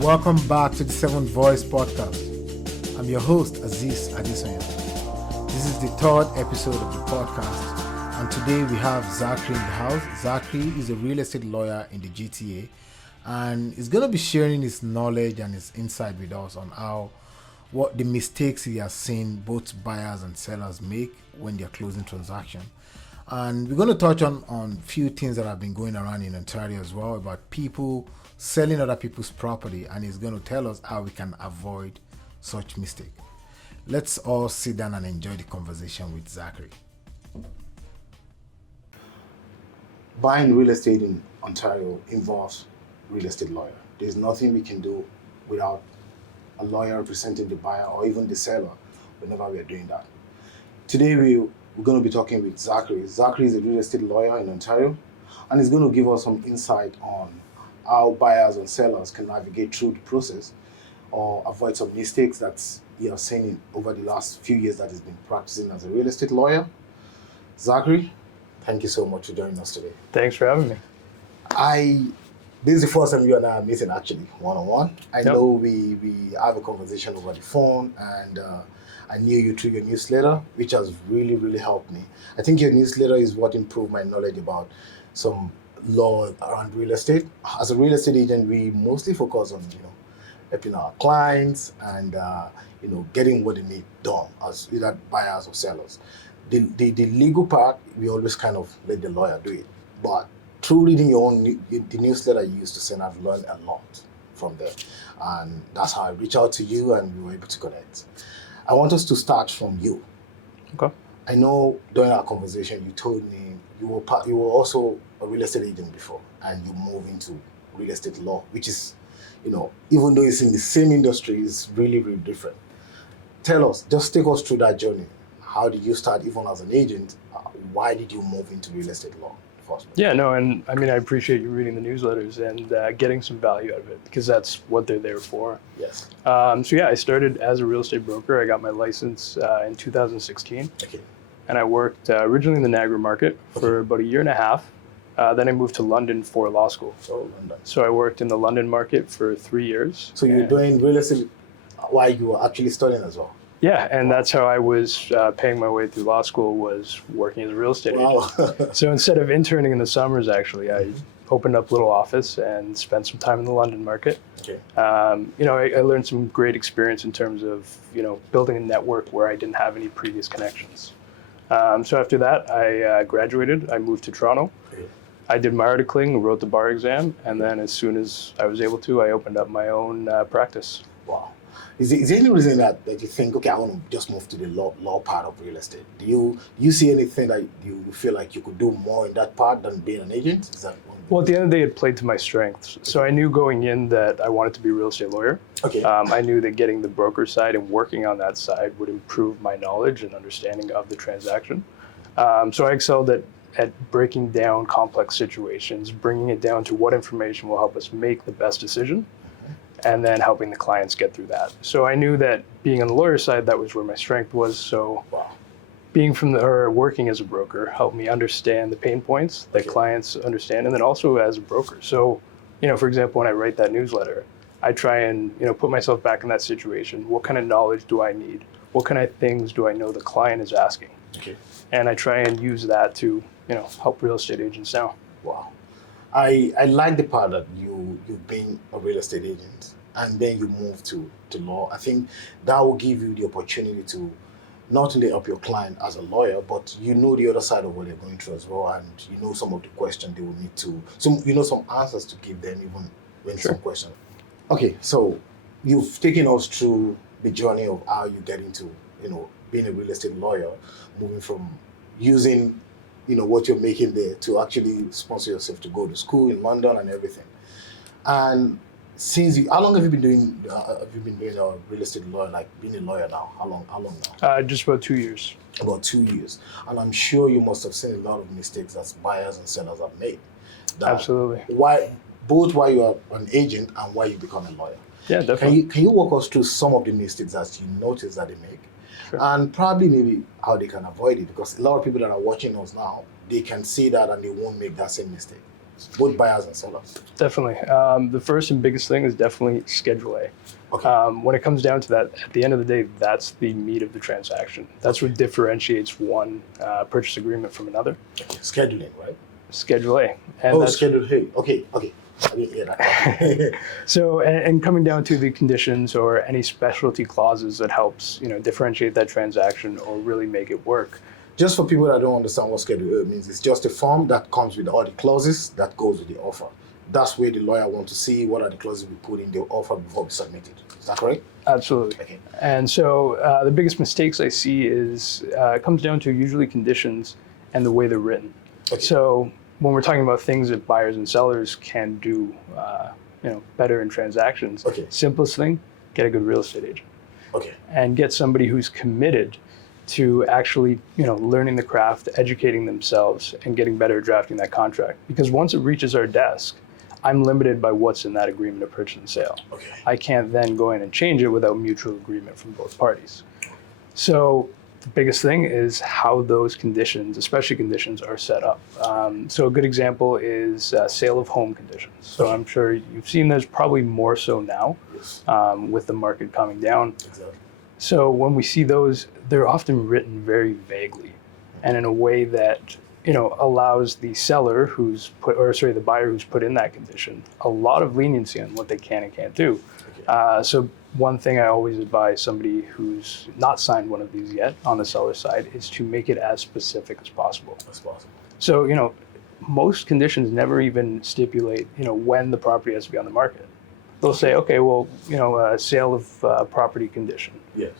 Welcome back to the Seventh Voice Podcast. I'm your host, Aziz Adesanya. This is the third episode of the podcast, and today we have Zachary in the house. Zachary is a real estate lawyer in the GTA, and he's going to be sharing his knowledge and his insight with us on what the mistakes he has seen both buyers and sellers make when they're closing transactions. And we're going to touch on few things that have been going around in Ontario as well about people selling other people's property, and he's going to tell us how we can avoid such mistake. Let's all sit down and enjoy the conversation with Zachary. Buying real estate in Ontario involves real estate lawyer. There's nothing we can do without a lawyer representing the buyer or even the seller whenever we are doing that. Today we're going to be talking with Zachary. Zachary is a real estate lawyer in Ontario, and he's going to give us some insight on how buyers and sellers can navigate through the process or avoid some mistakes that he has seen over the last few years that he's been practicing as a real estate lawyer. Zachary, thank you so much for joining us today. Thanks for having me. This is the first time you and I are meeting actually one-on-one. I know we have a conversation over the phone, and I knew you through your newsletter, which has really, really helped me. I think your newsletter is what improved my knowledge about some law around real estate. As a real estate agent, we mostly focus on, helping our clients and, getting what they need done as either buyers or sellers. The legal part, we always kind of let the lawyer do it. But through reading the newsletter you used to send, I've learned a lot from there. And that's how I reached out to you and we were able to connect. I want us to start from you. Okay. I know during our conversation, you told me you were also a real estate agent before, and you moved into real estate law, which is, even though it's in the same industry, it's really, really different. Tell us, just take us through that journey. How did you start even as an agent? Why did you move into real estate law first? Yeah, no, and I mean, I appreciate you reading the newsletters and getting some value out of it, because that's what they're there for. Yes. I started as a real estate broker. I got my license in 2016. Okay. And I worked originally in the Niagara market for about a year and a half. Then I moved to London for law school. Oh, London. So I worked in the London market for 3 years. So you were doing real estate while you were actually studying as well? Yeah, and that's how I was paying my way through law school, was working as a real estate agent. So instead of interning in the summers, actually, I opened up a little office and spent some time in the London market. Okay. I learned some great experience in terms of, building a network where I didn't have any previous connections. So after that, I graduated. I moved to Toronto. Okay. I did my articling, wrote the bar exam, and then as soon as I was able to, I opened up my own practice. Wow. Is there any reason that you think, okay, I want to just move to the law part of real estate? Do you see anything that you feel like you could do more in that part than being an agent? Is that one? Well, at the end of the day, it played to my strengths. Okay. So I knew going in that I wanted to be a real estate lawyer. Okay. I knew that getting the broker side and working on that side would improve my knowledge and understanding of the transaction. So I excelled at breaking down complex situations, bringing it down to what information will help us make the best decision, and then helping the clients get through that. So I knew that being on the lawyer side, that was where my strength was. So being working as a broker helped me understand the pain points that clients understand, and then also as a broker. So, for example, when I write that newsletter, I try and, put myself back in that situation. What kind of knowledge do I need? What kind of things do I know the client is asking? Okay. And I try and use that to, help real estate agents now. Wow. I like the part that you've been a real estate agent and then you move to law. I think that will give you the opportunity to not only help your client as a lawyer, but the other side of what they're going through as well, and some of the questions they will need to, some answers to give them even when some questions. Okay, so you've taken us through the journey of how you get into, being a real estate lawyer, moving from using what you're making there to actually sponsor yourself to go to school in London and everything. And how long have you been doing real estate lawyer, like being a lawyer now? How long now? Just about 2 years. About 2 years. And I'm sure you must have seen a lot of mistakes that buyers and sellers have made. Absolutely. Both why you are an agent and why you become a lawyer. Yeah, definitely. Can you walk us through some of the mistakes that you notice that they make? Sure. And probably maybe how they can avoid it, because a lot of people that are watching us now, they can see that and they won't make that same mistake. both buyers and sellers? Definitely. The first and biggest thing is definitely Schedule A. Okay. When it comes down to that, at the end of the day, that's the meat of the transaction. That's what differentiates one purchase agreement from another. Scheduling, right? Schedule A. And that's, Schedule A. Okay. I didn't hear that. so, and coming down to the conditions or any specialty clauses that helps, differentiate that transaction or really make it work. Just for people that don't understand what Schedule A means, it's just a form that comes with all the clauses that goes with the offer. That's where the lawyer wants to see what are the clauses we put in the offer before we submit it. Is that correct? Absolutely. Okay. And so the biggest mistakes I see is it comes down to usually conditions and the way they're written. Okay. So when we're talking about things that buyers and sellers can do, better in transactions, Okay. simplest thing, get a good real estate agent Okay. and get somebody who's committed to actually, learning the craft, educating themselves, and getting better at drafting that contract. Because once it reaches our desk, I'm limited by what's in that agreement of purchase and sale. Okay. I can't then go in and change it without mutual agreement from both parties. So the biggest thing is how those conditions, especially conditions, are set up. So a good example is sale of home conditions. So I'm sure you've seen this probably more so now Yes. with the market coming down. Exactly. So when we see those, they're often written very vaguely and in a way that, allows the seller the buyer who's put in that condition a lot of leniency on what they can and can't do. Okay. So one thing I always advise somebody who's not signed one of these yet on the seller side is to make it as specific as possible. That's possible. So, most conditions never even stipulate, when the property has to be on the market. They'll say, okay, well, sale of property condition. Yes.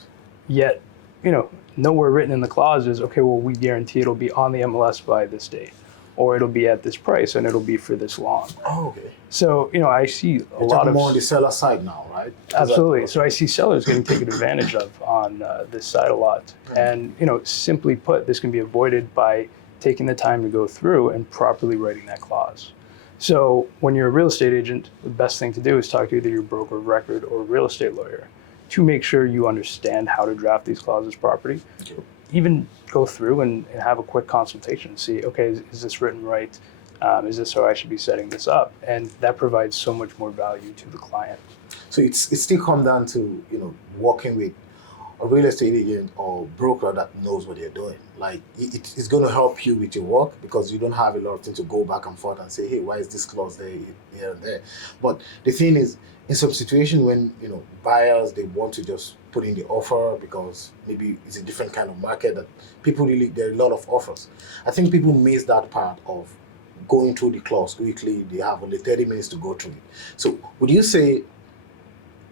Yet, nowhere written in the clause is, okay, well, we guarantee it'll be on the MLS by this date, or it'll be at this price, and it'll be for this long. Oh, okay. So, I see a You're lot talking of... more on the seller side now, right? Absolutely. So I see sellers getting taken advantage of on this side a lot. And, simply put, this can be avoided by taking the time to go through and properly writing that clause. So when you're a real estate agent, the best thing to do is talk to either your broker of record or a real estate lawyer to make sure you understand how to draft these clauses properly. Okay. Even go through and have a quick consultation, see, okay, is this written right? Is this how I should be setting this up? And that provides so much more value to the client. So it still comes down to, working with a real estate agent or broker that knows what they're doing. Like it's going to help you with your work because you don't have a lot of things to go back and forth and say, hey, why is this clause there, here and there? But the thing is, in some situation when, buyers, they want to just put in the offer because maybe it's a different kind of market that there are a lot of offers. I think people miss that part of going through the clause quickly. They have only 30 minutes to go through it. So would you say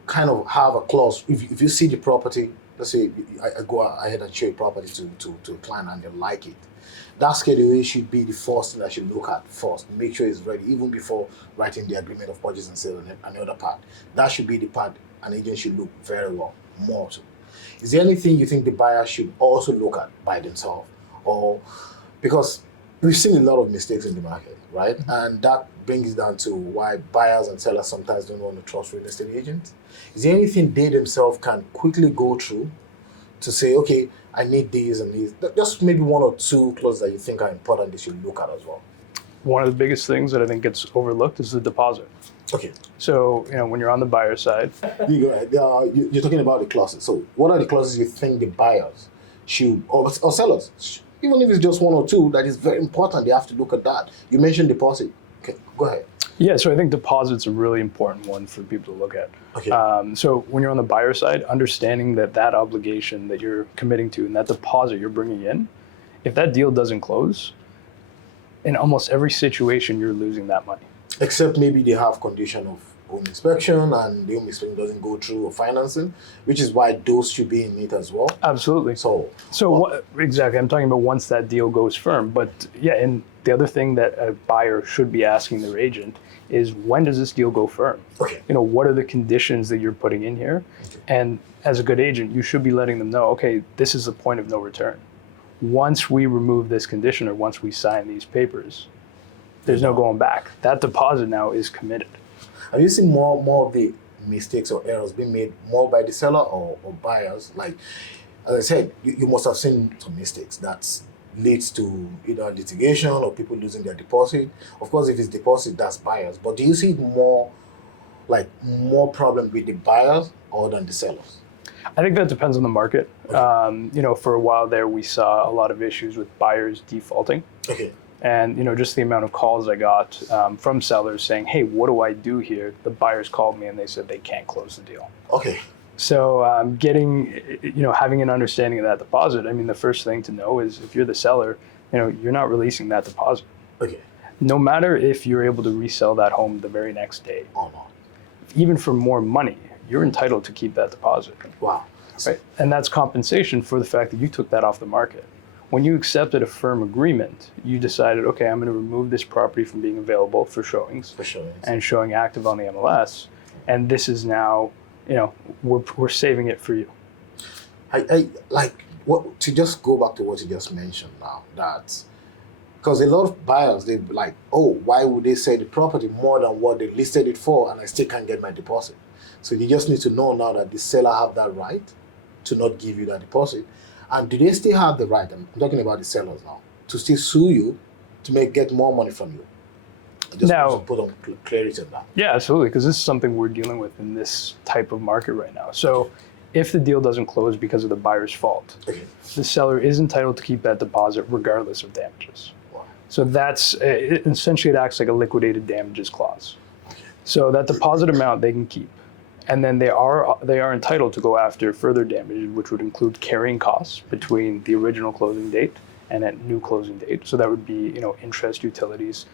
kind of have a clause, if you see the property, let's say I go ahead and show a property to a client and they like it, that Schedule A should be the first thing I should look at first, make sure it's ready, even before writing the agreement of purchase and sale and the other part. That should be the part an agent should look very well, more to. Is there anything you think the buyer should also look at by themselves? Or because we've seen a lot of mistakes in the market, right? And that brings down to why buyers and sellers sometimes don't want to trust real estate agents. Is there anything they themselves can quickly go through to say, okay, I need these and these? Just maybe one or two clauses that you think are important they should look at as well. One of the biggest things that I think gets overlooked is the deposit. Okay. So, when you're on the buyer side, You're talking about the clauses. So what are the clauses you think the buyers should, or sellers, even if it's just one or two, that is very important, they have to look at that. You mentioned deposit. Okay, go ahead. yeah, so I think deposit's a really important one for people to look at. Okay. So when you're on the buyer side, understanding that obligation that you're committing to and that deposit you're bringing in, if that deal doesn't close, in almost every situation, you're losing that money. Except maybe they have condition of home inspection and the home inspection doesn't go through or financing, which is why those should be in it as well. Absolutely. So Exactly. I'm talking about once that deal goes firm. But yeah, and the other thing that a buyer should be asking their agent is, when does this deal go firm? okay. What are the conditions that you're putting in here? Okay. And as a good agent, you should be letting them know, okay, this is the point of no return. Once we remove this condition or once we sign these papers, there's no going back. That deposit now is committed. Have you seen more of the mistakes or errors being made more by the seller or buyers? Like, as I said, you must have seen some mistakes that leads to either litigation or people losing their deposit. Of course, if it's deposit, that's buyers. But do you see more problem with the buyers or than the sellers? I think that depends on the market. Okay. For a while there, we saw a lot of issues with buyers defaulting. Okay. And just the amount of calls I got from sellers saying, "Hey, what do I do here?" The buyers called me and they said they can't close the deal. Okay. So having an understanding of that deposit. I mean, the first thing to know is if you're the seller, you're not releasing that deposit. Okay. No matter if you're able to resell that home the very next day, Oh no. even for more money, you're entitled to keep that deposit. Wow. Right? And that's compensation for the fact that you took that off the market. When you accepted a firm agreement, you decided, okay, I'm going to remove this property from being available for showings, and showing active on the MLS. And this is now, we're saving it for you. I like to just go back to what you just mentioned now, that because a lot of buyers, they like, oh, why would they sell the property more than what they listed it for and I still can't get my deposit? So you just need to know now that the seller have that right to not give you that deposit. And do they still have the right, I'm talking about the sellers now, to still sue you to get more money from you? I just want to put on clarity on that. Yeah, absolutely, because this is something we're dealing with in this type of market right now. So if the deal doesn't close because of the buyer's fault, the seller is entitled to keep that deposit regardless of damages. Wow. So that's, essentially it acts like a liquidated damages clause. So that deposit amount they can keep. And then they are entitled to go after further damage, which would include carrying costs between the original closing date and a new closing date. So that would be, interest, utilities,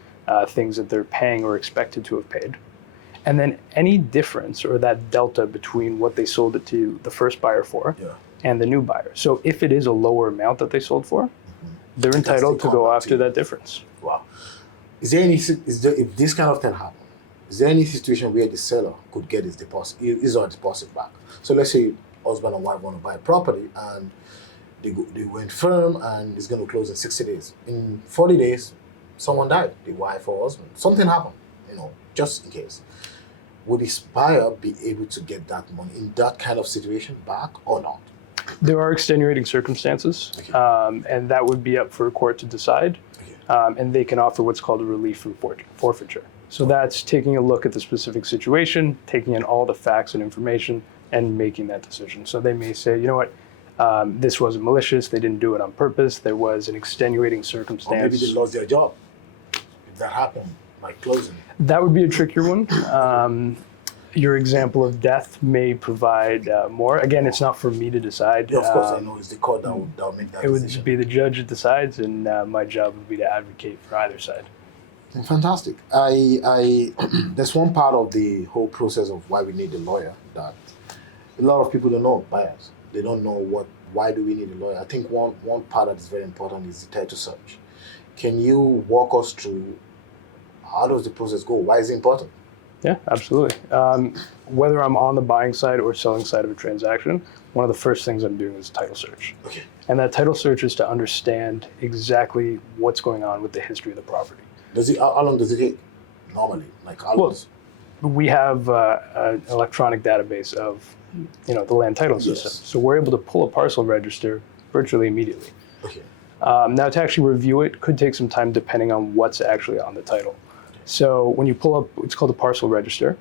things that they're paying or expected to have paid. And then any difference or that delta between what they sold it to the first buyer for and the new buyer. So if it is a lower amount that they sold for, they're entitled to go after that difference. Wow. If this kind of thing happens, is there any situation where the seller could get his deposit back? So let's say husband and wife want to buy a property and they went firm and it's going to close in 60 days. In 40 days, someone died, the wife or husband. Something happened, just in case. Would this buyer be able to get that money in that kind of situation back or not? There are extenuating circumstances, and that would be up for a court to decide. And they can offer what's called a relief from forfeiture. So that's taking a look at the specific situation, taking in all the facts and information, and making that decision. So they may say, you know what, this wasn't malicious, they didn't do it on purpose, there was an extenuating circumstance. Or maybe they lost their job. If that happened, like closing. That would be a trickier one. Your example of death may provide more. Again, it's not for me to decide. Yeah, of course, I know it's the court that will make that decision. It would be the judge that decides, and my job would be to advocate for either side. Fantastic. I there's one part of the whole process of why we need a lawyer that a lot of people don't know, buyers. They don't know why do we need a lawyer. I think one part that is very important is the title search. Can you walk us through how does the process go? Why is it important? Yeah, absolutely. Whether I'm on the buying side or selling side of a transaction, one of the first things I'm doing is title search. Okay. And that title search is to understand exactly what's going on with the history of the property. How long does it take normally? We have an electronic database of the land title system. Yes. So we're able to pull a parcel register virtually immediately. Okay. Now to actually review it could take some time depending on what's actually on the title. So when you pull up, it's called a parcel register,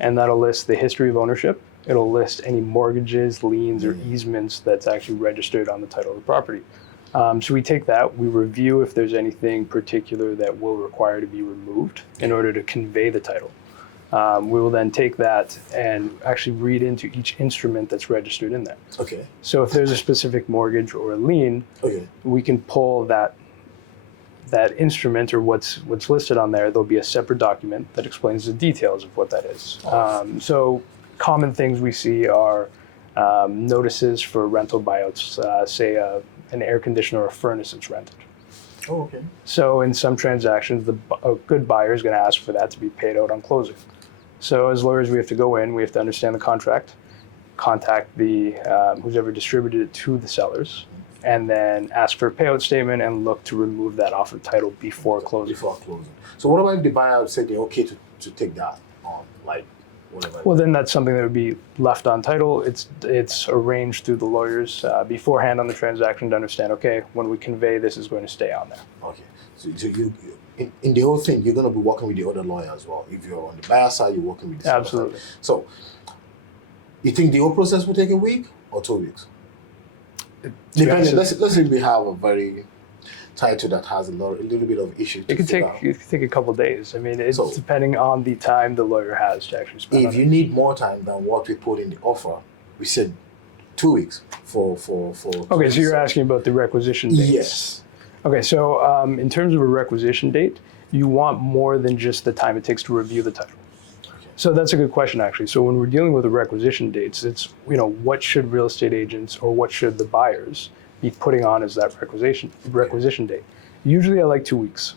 and that'll list the history of ownership. It'll list any mortgages, liens, or easements that's actually registered on the title of the property. So we take that, we review if there's anything particular that will require to be removed in order to convey the title. We will then take that and actually read into each instrument that's registered in there. Okay. So if there's a specific mortgage or a lien, we can pull that instrument or what's listed on there. There'll be a separate document that explains the details of what that is. So common things we see are notices for rental buyouts, say an air conditioner or a furnace that's rented. Oh, okay. So in some transactions, a good buyer is going to ask for that to be paid out on closing. So as lawyers, we have to go in, we have to understand the contract, contact the who's ever distributed it to the sellers, and then ask for a payout statement and look to remove that off of title before closing. So what about if the buyer said they're okay to take that on? whatever. Well, then that's something that would be left on title. It's arranged through the lawyers beforehand on the transaction to understand, okay, when we convey, this is going to stay on there. Okay. So you in the whole thing, you're going to be working with the other lawyer as well. If you're on the buyer side, you're working with the seller Absolutely. side. So you think the whole process will take a week or 2 weeks? Depending. Let's say we have a very title that has a little bit of issue. It could take a couple of days. I mean, it's depending on the time the lawyer has to actually spend. If you need more time than what we put in the offer, we said 2 weeks for. Okay, so you're asking about the requisition dates. Yes. Okay, so in terms of a requisition date, you want more than just the time it takes to review the title. Okay. So that's a good question, actually. So when we're dealing with the requisition dates, it's, what should real estate agents or what should the buyers be putting on as that requisition date? Usually I like 2 weeks.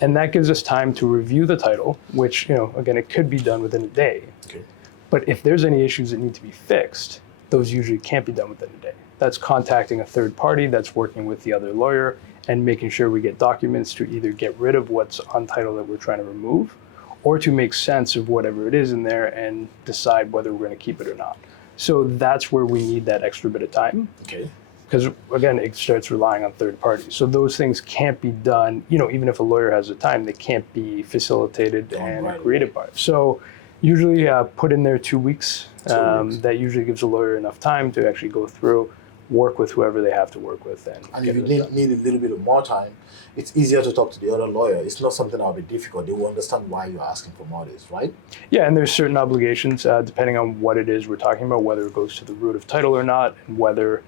And that gives us time to review the title, which, again, it could be done within a day. Okay. But if there's any issues that need to be fixed, those usually can't be done within a day. That's contacting a third party that's working with the other lawyer and making sure we get documents to either get rid of what's on title that we're trying to remove, or to make sense of whatever it is in there and decide whether we're going to keep it or not. So that's where we need that extra bit of time. Okay. Because again, it starts relying on third parties. So those things can't be done, even if a lawyer has the time, they can't be facilitated and agreed upon. So usually put in there 2 weeks. 2 weeks. That usually gives a lawyer enough time to actually go through, work with whoever they have to work with. And if you need a little bit of more time, it's easier to talk to the other lawyer. It's not something that will be difficult. They will understand why you're asking for more days, right? Yeah, and there's certain obligations depending on what it is we're talking about, whether it goes to the root of title or not, and whether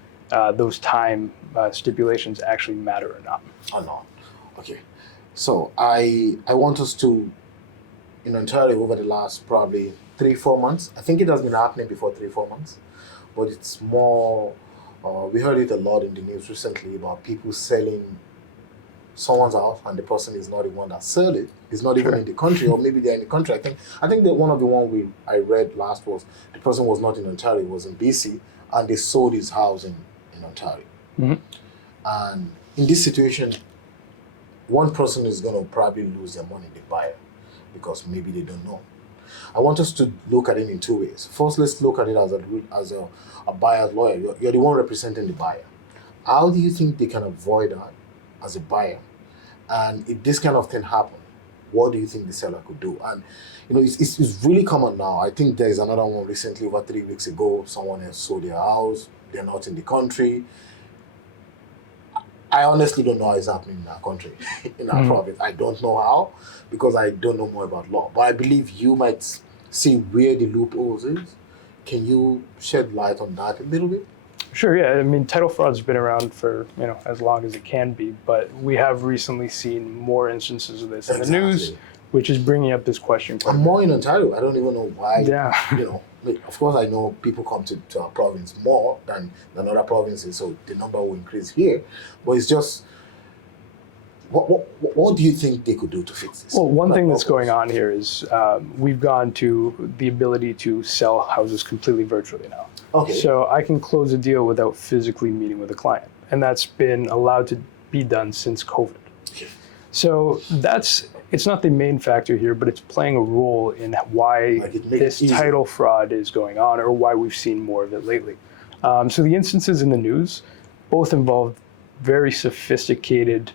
those time stipulations actually matter or not. Or not. Okay. So I want us to, in Ontario, over the last probably 3-4 months, I think it has been happening before 3-4 months, but it's more, we heard it a lot in the news recently about people selling someone's house and the person is not the one that sold it. He's not even in the country, or maybe they're in the country. I think that one of the one I read last was the person was not in Ontario, it was in BC, and they sold his house in Ontario. Mm-hmm. And in this situation, one person is going to probably lose their money, the buyer, because maybe they don't know. I want us to look at it in 2 ways. First, let's look at it as a buyer's lawyer. You're the one representing the buyer. How do you think they can avoid that as a buyer? And if this kind of thing happens, what do you think the seller could do? And it's really common now. I think there's another one recently, over 3 weeks ago. Someone else sold their house. They're not in the country. I honestly don't know how it's happening in our country, in our province. I don't know how, because I don't know more about law. But I believe you might see where the loopholes is. Can you shed light on that a little bit? Sure, yeah. I mean, title fraud's been around for, as long as it can be, but we have recently seen more instances of this in the news, which is bringing up this question. And more in Ontario. I don't even know why. Yeah. Of course, I know people come to our province more than other provinces, so the number will increase here. But it's just, what do you think they could do to fix this? Well, one thing that's going on here is we've gone to the ability to sell houses completely virtually now. Okay. So I can close a deal without physically meeting with a client. And that's been allowed to be done since COVID. Okay. So it's not the main factor here, but it's playing a role in why this title fraud is going on, or why we've seen more of it lately. So the instances in the news both involve very sophisticated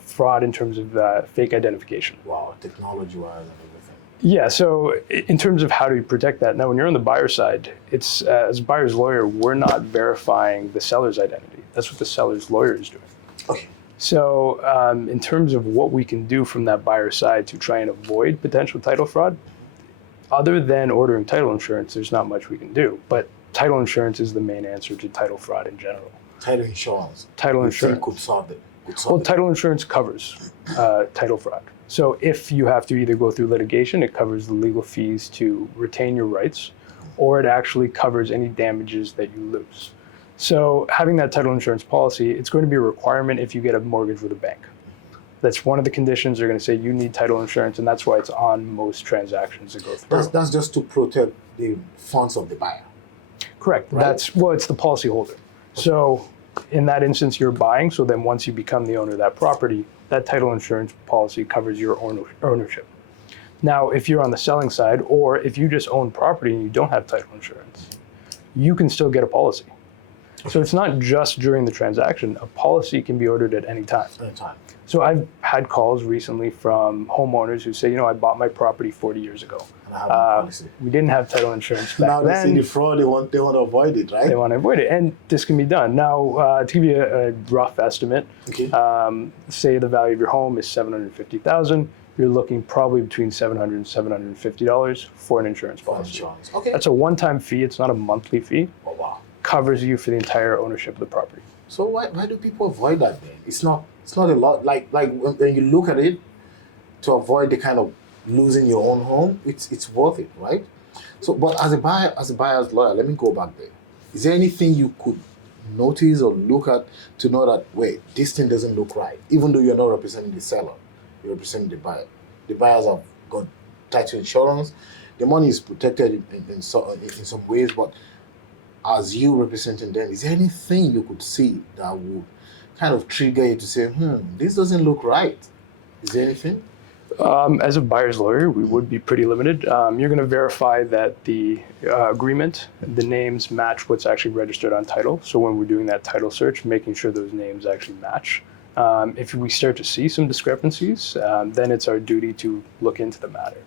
fraud in terms of fake identification. Wow, technology-wise and everything. Yeah, so in terms of how do you protect that? Now, when you're on the buyer side, it's as a buyer's lawyer, we're not verifying the seller's identity. That's what the seller's lawyer is doing. Okay. So in terms of what we can do from that buyer side to try and avoid potential title fraud, other than ordering title insurance, there's not much we can do. But title insurance is the main answer to title fraud in general. Title insurance. Title insurance could solve it. Well, title insurance covers title fraud. So if you have to either go through litigation, it covers the legal fees to retain your rights, or it actually covers any damages that you lose. So having that title insurance policy, it's going to be a requirement if you get a mortgage with a bank. That's one of the conditions. They're going to say you need title insurance, and that's why it's on most transactions that go through. That's just to protect the funds of the buyer. Correct. Right? It's the policy holder. So in that instance, you're buying. So then once you become the owner of that property, that title insurance policy covers your ownership. Now, if you're on the selling side, or if you just own property and you don't have title insurance, you can still get a policy. So it's not just during the transaction. A policy can be ordered at any time. Anytime. So I've had calls recently from homeowners who say, I bought my property 40 years ago. And I have a policy. We didn't have title insurance back Now they see then. the fraud, they want to avoid it, right? They want to avoid it, and this can be done. Now, to give you a rough estimate, Okay. say the value of your home is $750,000. You're looking probably between $700 and $750 for an insurance policy. Insurance. Okay. That's a one-time fee. It's not a monthly fee. Oh wow. Covers you for the entire ownership of the property. So why do people avoid that then? It's not a lot. Like when you look at it, to avoid the kind of losing your own home, it's worth it, right? So, but as a buyer's lawyer, let me go back there. Is there anything you could notice or look at to know that, wait, this thing doesn't look right, even though you're not representing the seller, you're representing the buyer. The buyers have got title insurance, the money is protected in some ways, but as you representing them, is there anything you could see that would kind of trigger you to say, this doesn't look right? Is there anything? As a buyer's lawyer, we would be pretty limited. You're going to verify that the agreement, the names match what's actually registered on title. So when we're doing that title search, making sure those names actually match. If we start to see some discrepancies, then it's our duty to look into the matter.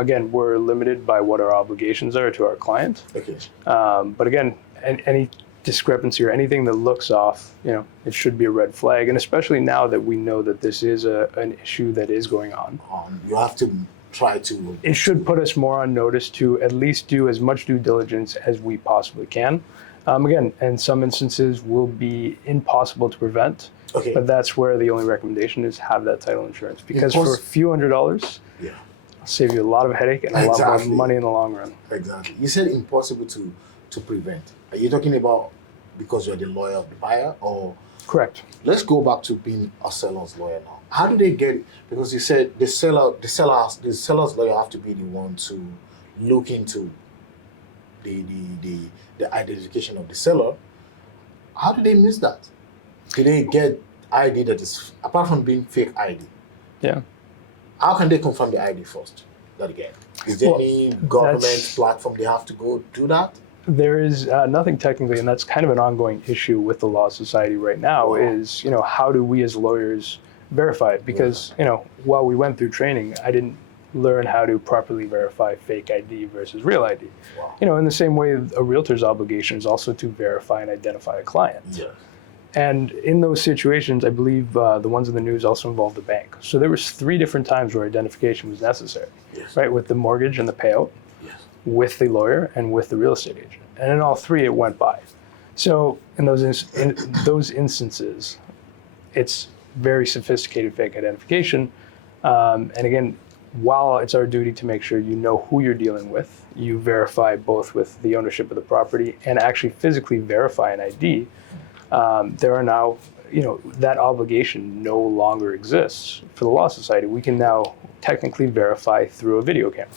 Again, we're limited by what our obligations are to our client. Okay. But again, any discrepancy or anything that looks off, it should be a red flag. And especially now that we know that this is an issue that is going on. You have to try to... It should put us more on notice to at least do as much due diligence as we possibly can. Again, in some instances will be impossible to prevent. Okay. But that's where the only recommendation is have that title insurance. Because for a few $100s, yeah, it'll save you a lot of headache and a lot more money in the long run. Exactly. You said impossible to prevent. Are you talking about because you're the lawyer of the buyer, or? Correct. Let's go back to being a seller's lawyer now. How do they get it? Because you said the seller's lawyer have to be the one to look into the identification of the seller. How do they miss that? Do they get ID that is, apart from being fake ID? Yeah. How can they confirm the ID first? That again. Is there any government platform they have to go do that? There is nothing technically, and that's kind of an ongoing issue with the Law Society right now. Wow. Is how do we as lawyers verify it? Because while we went through training, I didn't learn how to properly verify fake ID versus real ID. Wow. In the same way, a realtor's obligation is also to verify and identify a client. Yeah. And in those situations, I believe the ones in the news also involved the bank. So there was 3 different times where identification was necessary, Yes. right? With the mortgage and the payout, Yes. with the lawyer, and with the real estate agent. And in all 3, it went by. So in those instances, it's very sophisticated fake identification. And again, while it's our duty to make sure you know who you're dealing with, you verify both with the ownership of the property and actually physically verify an ID. There are now, that obligation no longer exists for the Law Society. We can now technically verify through a video camera,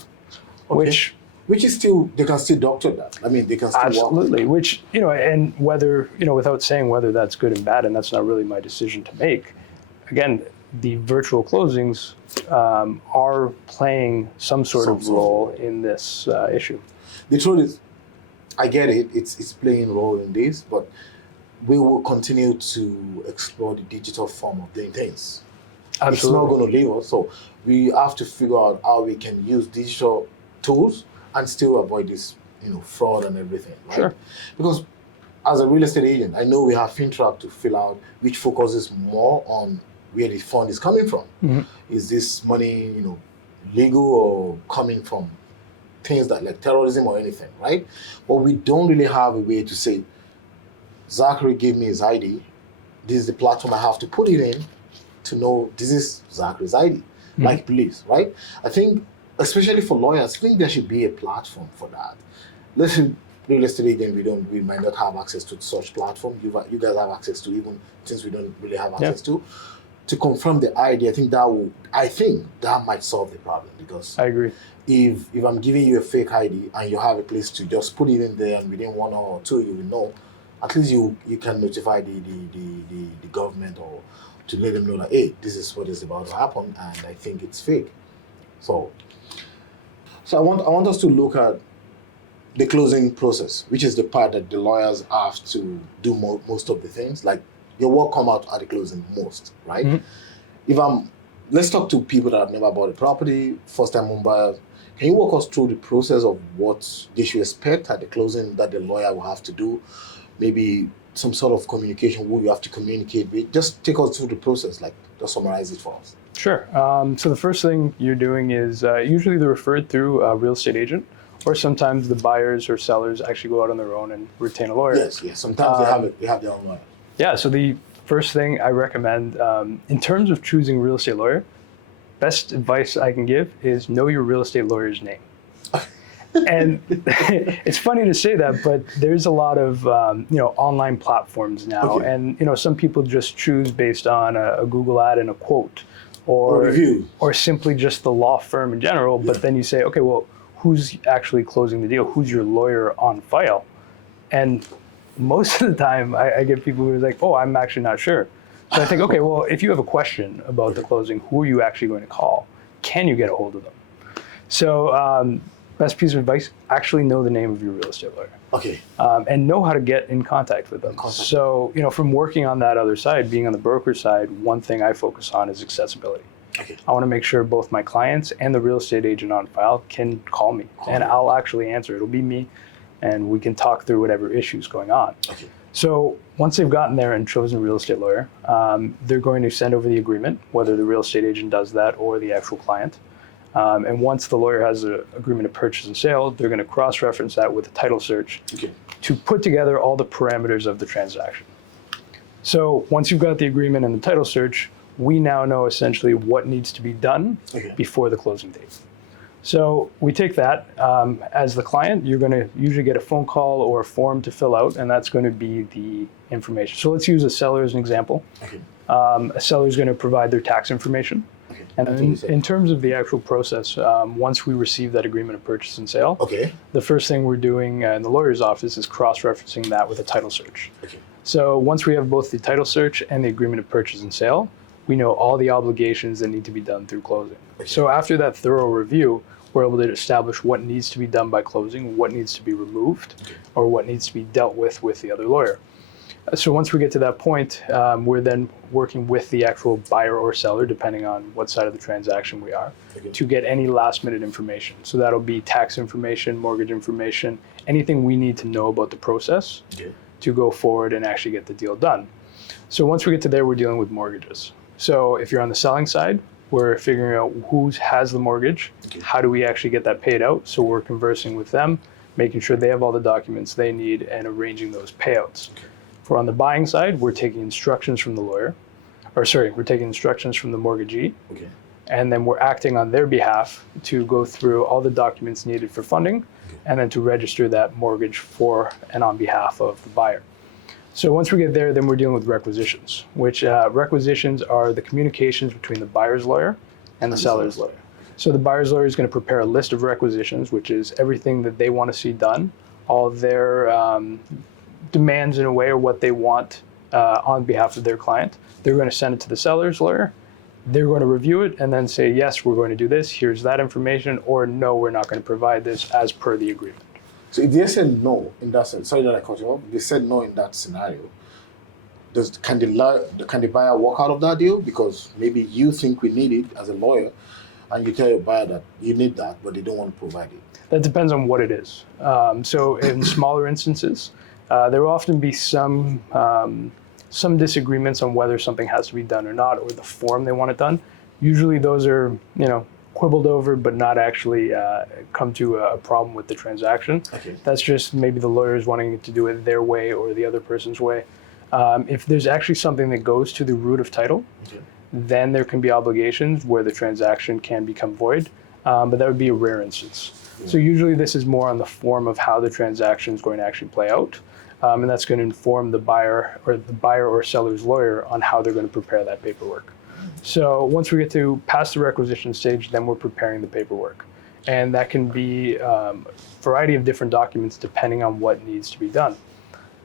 Okay. Which is still, they can still doctor that. I mean, they can still absolutely. walk. Which, and whether, without saying whether that's good and bad, and that's not really my decision to make. Again, the virtual closings are playing some sort of role in this issue. The truth is, I get it. It's playing a role in this, but we will continue to explore the digital form of doing things. Absolutely. It's not going to leave us. So we have to figure out how we can use digital tools and still avoid this, fraud and everything, right? Sure. Because as a real estate agent, I know we have FinTrack to fill out, which focuses more on where the fund is coming from. Mm-hmm. Is this money, legal or coming from things that like terrorism or anything, right? But we don't really have a way to say, Zachary gave me his ID. This is the platform I have to put it in to know this is Zachary's ID, Mm-hmm. like police, right? I think, especially for lawyers, I think there should be a platform for that. Let's say real estate agent, we might not have access to such platform. You guys have access to even things we don't really have access to. To confirm the ID, I think that might solve the problem, because I agree. If I'm giving you a fake ID and you have a place to just put it in there, and within 1 hour or 2 you will know, at least you can notify the government or to let them know that, hey, this is what is about to happen and I think it's fake. So I want us to look at the closing process, which is the part that the lawyers have to do most of the things. Like your work come out at the closing most, right? Mm-hmm. Let's talk to people that have never bought a property, first-time home buyers. Can you walk us through the process of what they should expect at the closing that the lawyer will have to do? Maybe some sort of communication, who you have to communicate with. Just take us through the process, like just summarize it for us. Sure. So the first thing you're doing is usually they're referred through a real estate agent, or sometimes the buyers or sellers actually go out on their own and retain a lawyer. Yes. Sometimes they have their own lawyer. Yeah, so the first thing I recommend in terms of choosing a real estate lawyer, best advice I can give is know your real estate lawyer's name. And it's funny to say that, but there's a lot of online platforms now, okay. And some people just choose based on a Google ad and a quote, or review, or simply just the law firm in general. But then you say, okay, well, who's actually closing the deal? Who's your lawyer on file? And most of the time, I get people who are like, oh, I'm actually not sure. So I think, okay, well, if you have a question about the closing, who are you actually going to call? Can you get a hold of them? So best piece of advice, actually know the name of your real estate lawyer. Okay. And know how to get in contact with them. So, from working on that other side, being on the broker side, one thing I focus on is accessibility. Okay. I want to make sure both my clients and the real estate agent on file can call me, and I'll actually answer. It'll be me, and we can talk through whatever issues going on. Okay. So once they've gotten there and chosen a real estate lawyer, they're going to send over the agreement, whether the real estate agent does that or the actual client. And once the lawyer has an agreement of purchase and sale, they're going to cross-reference that with a title search to put together all the parameters of the transaction. So once you've got the agreement and the title search, we now know essentially what needs to be done before the closing date. So we take that. As the client, you're going to usually get a phone call or a form to fill out, and that's going to be the information. So let's use a seller as an example. A seller is going to provide their tax information. And in terms of the actual process, once we receive that agreement of purchase and sale, the first thing we're doing in the lawyer's office is cross-referencing that with a title search. So once we have both the title search and the agreement of purchase and sale, we know all the obligations that need to be done through closing. So after that thorough review, we're able to establish what needs to be done by closing, what needs to be removed, or what needs to be dealt with the other lawyer. So once we get to that point, we're then working with the actual buyer or seller, depending on what side of the transaction we are, to get any last minute information. So that'll be tax information, mortgage information, anything we need to know about the process to go forward and actually get the deal done. So once we get to there, we're dealing with mortgages. So if you're on the selling side, we're figuring out who has the mortgage, how do we actually get that paid out. So we're conversing with them, making sure they have all the documents they need and arranging those payouts. If we're on the buying side, we're taking instructions from the lawyer, we're taking instructions from the mortgagee, and then we're acting on their behalf to go through all the documents needed for funding, and then to register that mortgage for and on behalf of the buyer. So once we get there, then we're dealing with requisitions, which requisitions are the communications between the buyer's lawyer and the seller's lawyer. So the buyer's lawyer is going to prepare a list of requisitions, which is everything that they want to see done, all of their demands in a way, or what they want on behalf of their client. They're going to send it to the seller's lawyer. They're going to review it and then say, yes, we're going to do this. Here's that information, or no, we're not going to provide this as per the agreement. So if they said no in that sense, sorry that I cut you off, they said no in that scenario, can the buyer walk out of that deal? Because maybe you think we need it as a lawyer, and you tell your buyer that you need that, but they don't want to provide it. That depends on what it is. So in smaller instances, there will often be some disagreements on whether something has to be done or not, or the form they want it done. Usually those are, quibbled over, but not actually come to a problem with the transaction. That's just maybe the lawyers wanting to do it their way or the other person's way. If there's actually something that goes to the root of title, then there can be obligations where the transaction can become void, but that would be a rare instance. So usually this is more on the form of how the transaction is going to actually play out, and that's going to inform the buyer or seller's lawyer on how they're going to prepare that paperwork. So once we get to past the requisition stage, then we're preparing the paperwork. And that can be a variety of different documents depending on what needs to be done.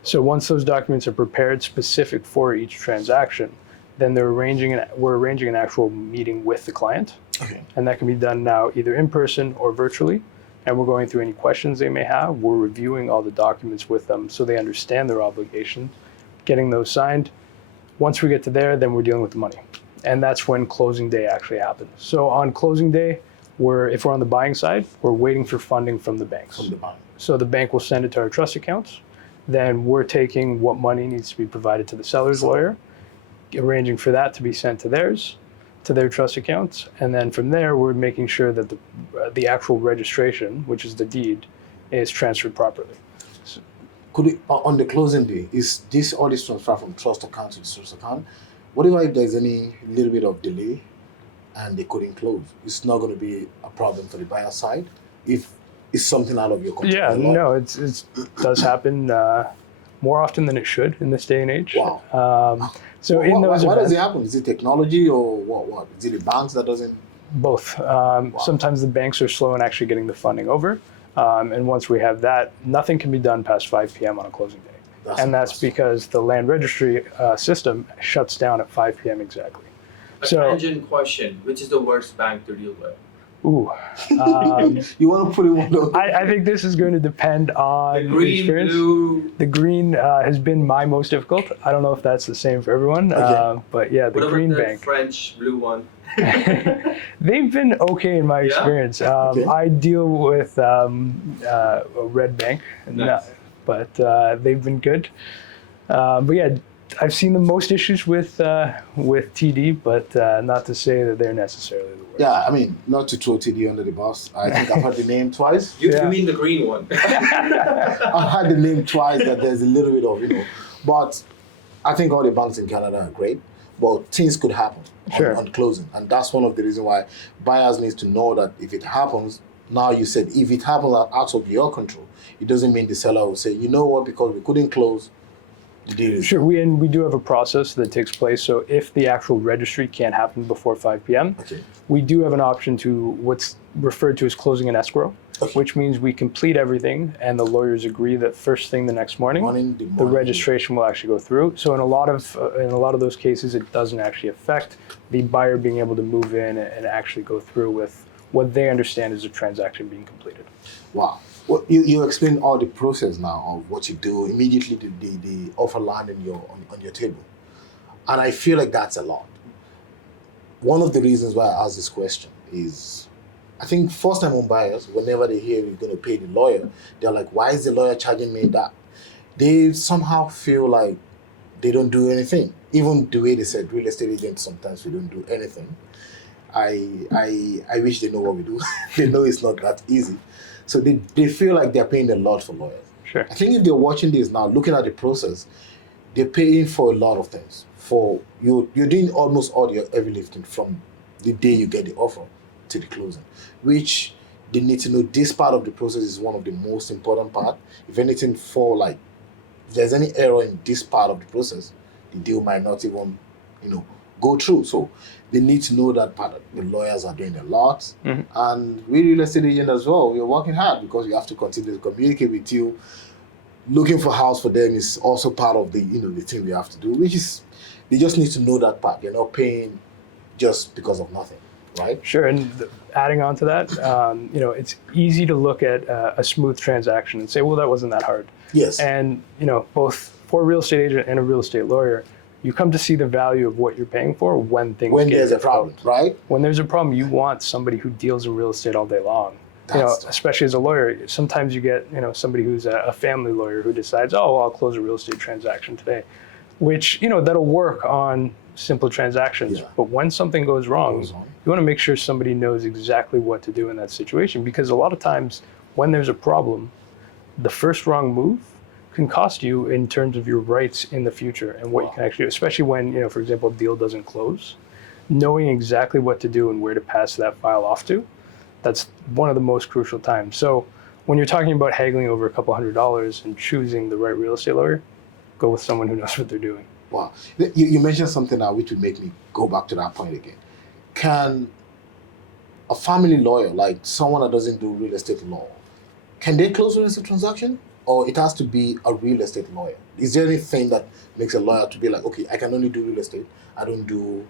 So once those documents are prepared specific for each transaction, then we're arranging an actual meeting with the client Okay. And that can be done now either in person or virtually. And we're going through any questions they may have. We're reviewing all the documents with them so they understand their obligations, getting those signed. Once we get to there, then we're dealing with the money. And that's when closing day actually happens. So on closing day, if we're on the buying side, we're waiting for funding from the banks. From the bank. So the bank will send it to our trust accounts. Then we're taking what money needs to be provided to the seller's lawyer, arranging for that to be sent to theirs, to their trust accounts. And then from there, we're making sure that the actual registration, which is the deed, is transferred properly. Could it, on the closing day, is this all this transfer from trust account to the trust account? Whatever if there's any little bit of delay and they couldn't close, it's not going to be a problem for the buyer side if it's something out of your control. Yeah, no, it does happen more often than it should in this day and age. Wow. So in those why events, does it happen? Is it technology or what? Is it the banks that doesn't? both. Sometimes the banks are slow in actually getting the funding over. And once we have that, nothing can be done past 5 p.m. on a closing day. That's because the land registry system shuts down at 5 p.m. exactly. A tangent question, which is the worst bank to deal with? Ooh. You want to put it on? I think this is going to depend on The green, experience. blue. The green has been my most difficult. I don't know if that's the same for everyone, Okay. but yeah, the What green about the bank. French blue one? They've been okay in my Yeah? experience. Okay. I deal with a red bank, Nice. but they've been good. But yeah, I've seen the most issues with TD, but not to say that they're necessarily the worst. Yeah, I mean, not to throw TD under the bus. I think I've heard the name twice. You Yeah. mean the green one? I've heard the name twice that there's a little bit of, but I think all the banks in Canada are great, but things could happen Sure. on closing. And that's one of the reasons why buyers need to know that if it happens, now you said, if it happens out of your control, it doesn't mean the seller will say, you know what, because we couldn't close, the deal is. Sure, we do have a process that takes place. So if the actual registry can't happen before 5 p.m., Okay. we do have an option to what's referred to as closing an escrow, Okay. which means we complete everything and the lawyers agree that first thing the next morning, the registration will actually go through. So in a lot of those cases, it doesn't actually affect the buyer being able to move in and actually go through with what they understand is a transaction being completed. Wow. Well, you explained all the process now of what you do. Immediately the offer land on your table. And I feel like that's a lot. One of the reasons why I asked this question is, I think first-time home buyers, whenever they hear you're going to pay the lawyer, they're like, why is the lawyer charging me that? They somehow feel like they don't do anything. Even the way they said real estate agents, sometimes we don't do anything. I wish they know what we do. They know it's not that easy. So they feel like they're paying a lot for lawyers. Sure. I think if they're watching this now, looking at the process, they're paying for a lot of things. For you're doing almost all your heavy lifting from the day you get the offer to the closing, which they need to know this part of the process is one of the most important part. If anything if there's any error in this part of the process, the deal might not even, go through. So they need to know that part. The lawyers are doing a lot, Mhm. and we real estate agents as well. We're working hard because we have to continue to communicate with you. Looking for house for them is also part of the the thing we have to do, which is they just need to know that part. They're not paying just because of nothing, right? Sure, and adding on to that, it's easy to look at a smooth transaction and say, well, that wasn't that hard. Yes. And both for a real estate agent and a real estate lawyer, you come to see the value of what you're paying for when things when get there's a difficult. problem, right? When there's a problem, you want somebody who deals in real estate all day long. That's- Especially as a lawyer, sometimes you get somebody who's a family lawyer who decides, oh, well, I'll close a real estate transaction today, which that'll work on simple transactions. Yeah. But when something goes wrong, Goes on. you want to make sure somebody knows exactly what to do in that situation, because a lot of times when there's a problem, the first wrong move can cost you in terms of your rights in the future and what you can actually do, especially when, for example, a deal doesn't close. Knowing exactly what to do and where to pass that file off to, that's one of the most crucial times. So when you're talking about haggling over a couple $100 and choosing the right real estate lawyer, go with someone who knows what they're doing. Wow. You mentioned something now which would make me go back to that point again. Can a family lawyer, like someone that doesn't do real estate law, can they close a real estate transaction? Or it has to be a real estate lawyer? Is there anything that makes a lawyer to be like, okay, I can only do real estate, I don't do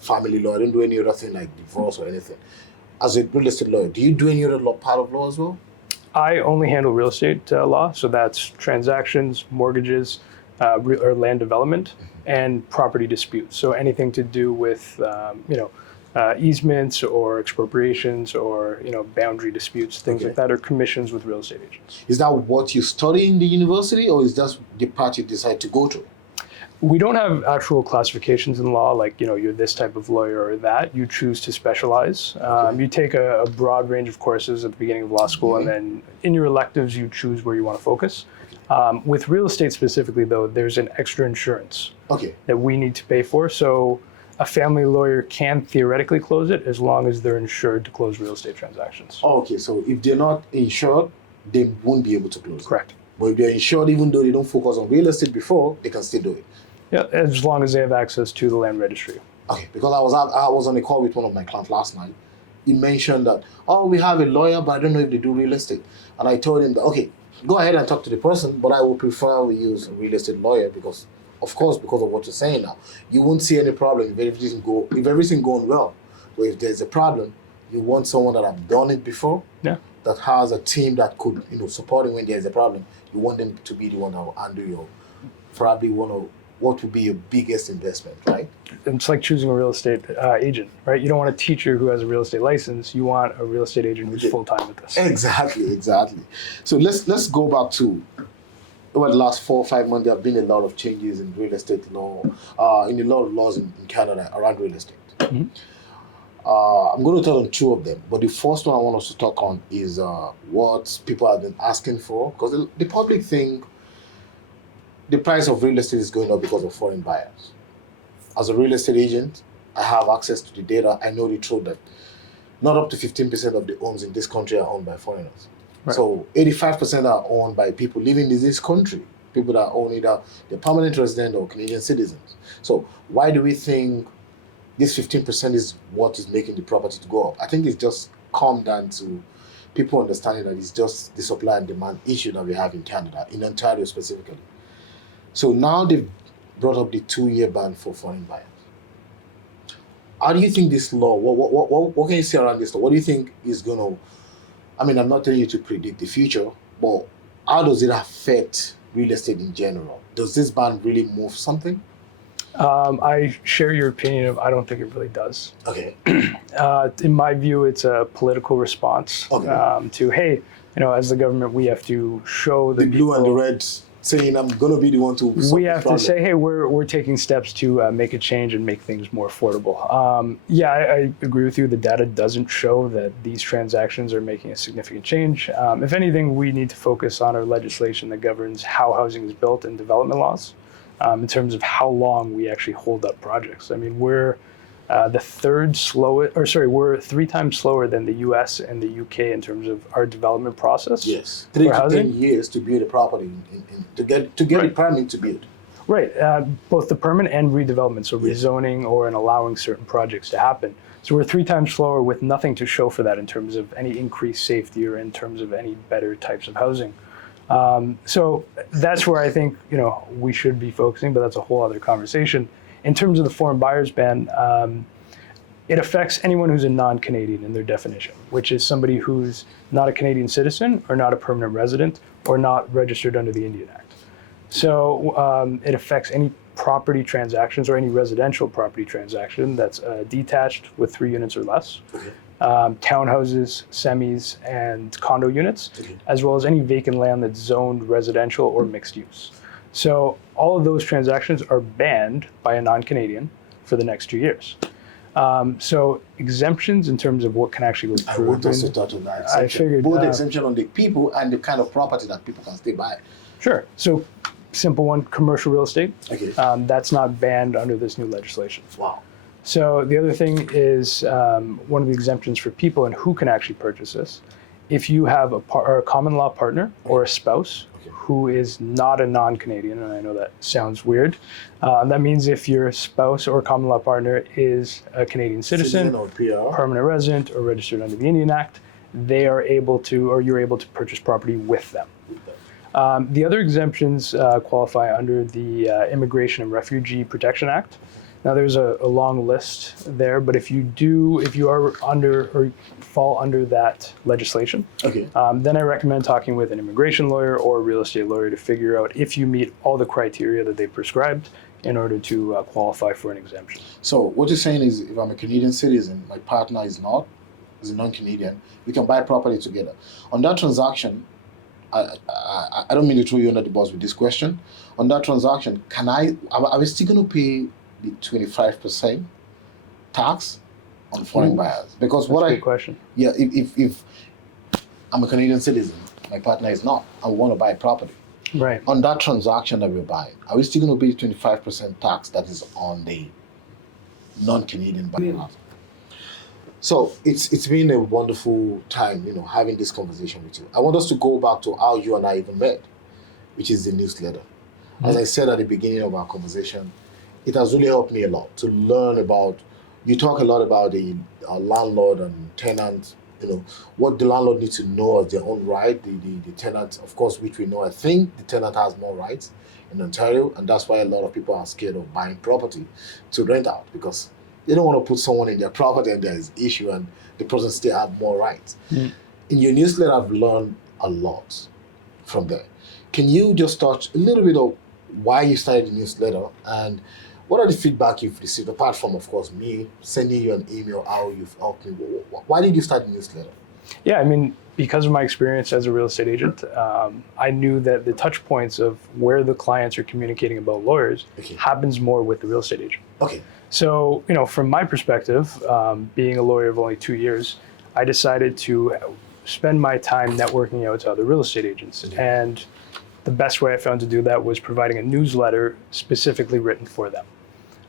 family law. I don't do any other thing like divorce or anything. As a real estate lawyer, do you do any other law, part of law as well? I only handle real estate law, so that's transactions, mortgages, or land development, and property disputes. So anything to do with easements or expropriations or boundary disputes, things like that, or commissions with real estate agents. Is that what you study in the university, or is that the path you decide to go to? We don't have actual classifications in law, like you're this type of lawyer or that. You choose to specialize. You take a broad range of courses at the beginning of law school, and then in your electives you choose where you want to focus. With real estate specifically, though, there's an extra insurance that we need to pay for. So a family lawyer can theoretically close it as long as they're insured to close real estate transactions. Okay, so if they're not insured, they won't be able to close. Correct. But if they're insured, even though they don't focus on real estate before, they can still do it. Yeah, as long as they have access to the land registry. Okay, because I was on a call with one of my clients last night. He mentioned that, we have a lawyer, but I don't know if they do real estate. And I told him that, okay, go ahead and talk to the person, but I would prefer we use a real estate lawyer because of what you're saying now. You won't see any problem if everything going well. But if there's a problem, you want someone that have done it before, that has a team that could, support it when there's a problem. You want them to be the one that will handle what would be your biggest investment, right? It's like choosing a real estate agent, right? You don't want a teacher who has a real estate license. You want a real estate agent who's full-time with this. Exactly. So let's go back to over the last 4 or 5 months. There have been a lot of changes in real estate law, in a lot of laws in Canada around real estate. Mm-hmm. I'm going to touch on 2 of them, but the first one I want us to talk on is what people have been asking for, because the public think the price of real estate is going up because of foreign buyers. As a real estate agent, I have access to the data. I know the truth that not up to 15% of the homes in this country are owned by foreigners. Right. So 85% are owned by people living in this country, people that own either they're permanent resident or Canadian citizens. So why do we think this 15% is what is making the property to go up? I think it's just come down to people understanding that it's just the supply and demand issue that we have in Canada, in Ontario specifically. So now they've brought up the 2-year ban for foreign buyers. How do you think this law, what can you say around this law? What do you think is going to, I'm not telling you to predict the future, but how does it affect real estate in general? Does this ban really move something? I share your opinion of I don't think it really does. Okay. In my view, it's a political response to, hey, as the government, we have to show the blue and the red saying I'm going to be the one to solve we have to say, hey, we're taking steps to make a change and make things more affordable. I agree with you. The data doesn't show that these transactions are making a significant change. If anything, we need to focus on our legislation that governs how housing is built and development laws in terms of how long we actually hold up projects. We're we're 3 times slower than the US and the UK in terms of our development process. Yes, 3 to 10 years to build a property, to get the permit to build. Right, both the permit and redevelopment, so rezoning or allowing certain projects to happen. So we're 3 times slower with nothing to show for that in terms of any increased safety or in terms of any better types of housing. So that's where I think we should be focusing, but that's a whole other conversation. In terms of the foreign buyers ban, it affects anyone who's a non-Canadian in their definition, which is somebody who's not a Canadian citizen or not a permanent resident or not registered under the Indian Act. So it affects any property transactions or any residential property transaction that's detached with 3 units or less, townhouses, semis, and condo units, as well as any vacant land that's zoned residential or mixed use. So all of those transactions are banned by a non-Canadian for the next 2 years. So exemptions in terms of what can actually go through. I want us to touch on that. I figured both exemption on the people and the kind of property that people can stay by. Sure. So simple one, commercial real estate. Okay. That's not banned under this new legislation. Wow. So the other thing is one of the exemptions for people and who can actually purchase this. If you have a common law partner or a spouse who is not a non-Canadian, and I know that sounds weird, that means if your spouse or common law partner is a Canadian citizen or PR, permanent resident, or registered under the Indian Act, they are able to, or you're able to purchase property with them. The other exemptions qualify under the Immigration and Refugee Protection Act. Now there's a long list there, but if you are under or fall under that legislation, Okay. then I recommend talking with an immigration lawyer or a real estate lawyer to figure out if you meet all the criteria that they prescribed in order to qualify for an exemption. So what you're saying is, if I'm a Canadian citizen, my partner is not, is a non-Canadian, we can buy property together. On that transaction, I don't mean to throw you under the bus with this question. On that transaction, are we still going to pay the 25% tax on foreign buyers? Because That's a good question. yeah, if I'm a Canadian citizen, my partner is not, I want to buy property. Right. On that transaction that we're buying, are we still going to pay 25% tax that is on the non-Canadian buyer? So it's been a wonderful time, having this conversation with you. I want us to go back to how you and I even met, which is the newsletter. As I said at the beginning of our conversation, it has really helped me a lot to learn about. You talk a lot about the landlord and tenant. What the landlord needs to know as their own right. The tenant, of course, which we know. I think the tenant has more rights in Ontario, and that's why a lot of people are scared of buying property to rent out, because they don't want to put someone in their property and there is issue and the person still have more rights. In your newsletter, I've learned a lot from there. Can you just touch a little bit of why you started the newsletter and what are the feedback you've received, apart from, of course, me sending you an email, how you've helped me? Why did you start the newsletter? Yeah, I mean, because of my experience as a real estate agent, I knew that the touch points of where the clients are communicating about lawyers happens more with the real estate agent. Okay. So, from my perspective, being a lawyer of only 2 years, I decided to spend my time networking out to other real estate agents. And the best way I found to do that was providing a newsletter specifically written for them.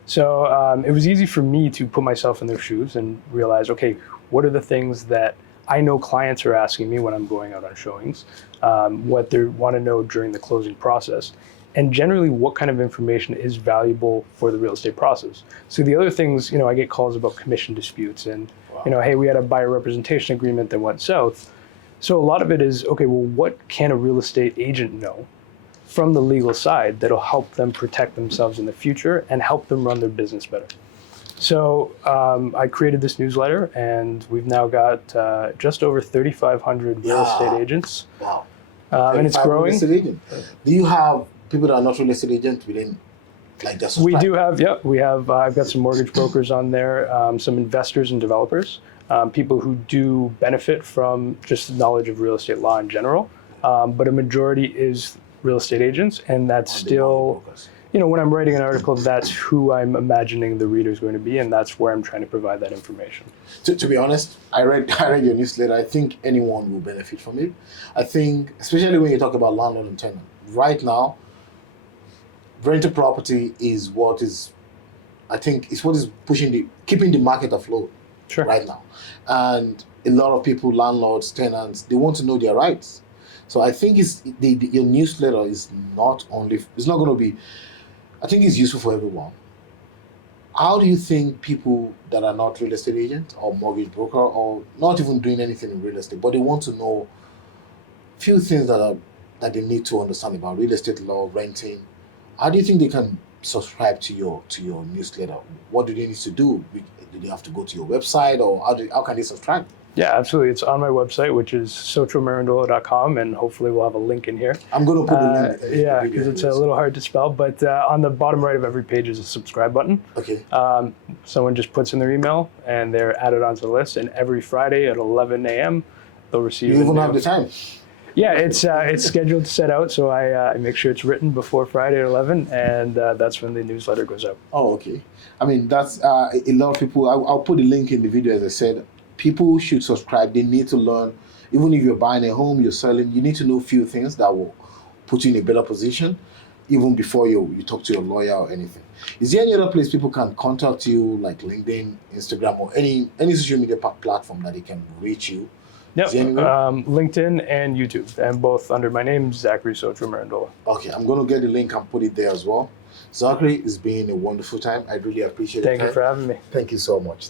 So it was easy for me to put myself in their shoes and realize, okay, what are the things that I know clients are asking me when I'm going out on showings, what they want to know during the closing process, and generally what kind of information is valuable for the real estate process. So the other things, I get calls about commission disputes and, hey, we had a buyer representation agreement that went south. So a lot of it is, okay, well, what can a real estate agent know from the legal side that'll help them protect themselves in the future and help them run their business better? So I created this newsletter, and we've now got just over 3,500 real estate agents. Wow. And it's growing. Real estate agent. Do you have people that are not real estate agents within, like, just? We do have, I've got some mortgage brokers on there, some investors and developers, people who do benefit from just knowledge of real estate law in general. But a majority is real estate agents, and that's still, when I'm writing an article, that's who I'm imagining the reader is going to be, and that's where I'm trying to provide that information. To be honest, I read your newsletter. I think anyone will benefit from it. I think, especially when you talk about landlord and tenant, right now, rental property is what is, I think, is what is keeping the market afloat right now. And a lot of people, landlords, tenants, they want to know their rights. So I think your newsletter is not going to be, I think it's useful for everyone. How do you think people that are not real estate agents or mortgage broker or not even doing anything in real estate, but they want to know a few things that they need to understand about real estate law, renting, how do you think they can subscribe to your newsletter? What do they need to do? Do they have to go to your website, or how can they subscribe? Yeah, absolutely. It's on my website, which is Soccio-Marandola.com, and hopefully we'll have a link in here. I'm going to put the link. Yeah, because it's a little hard to spell, but on the bottom right of every page is a subscribe button. Okay. Someone just puts in their email, and they're added onto the list, and every Friday at 11 a.m., they'll receive You even have the time. Yeah, it's scheduled to set out, so I make sure it's written before Friday at 11, and that's when the newsletter goes out. Oh, okay. I mean, that's a lot of people. I'll put the link in the video, as I said. People should subscribe. They need to learn. Even if you're buying a home, you're selling, you need to know a few things that will put you in a better position, even before you talk to your lawyer or anything. Is there any other place people can contact you, like LinkedIn, Instagram, or any social media platform that they can reach you? Yep, LinkedIn and YouTube, and both under my name, Zachary Soccio-Marandola. Okay, I'm going to get the link and put it there as well. Zachary, it's been a wonderful time. I really appreciate it. Thank you for having me. Thank you so much.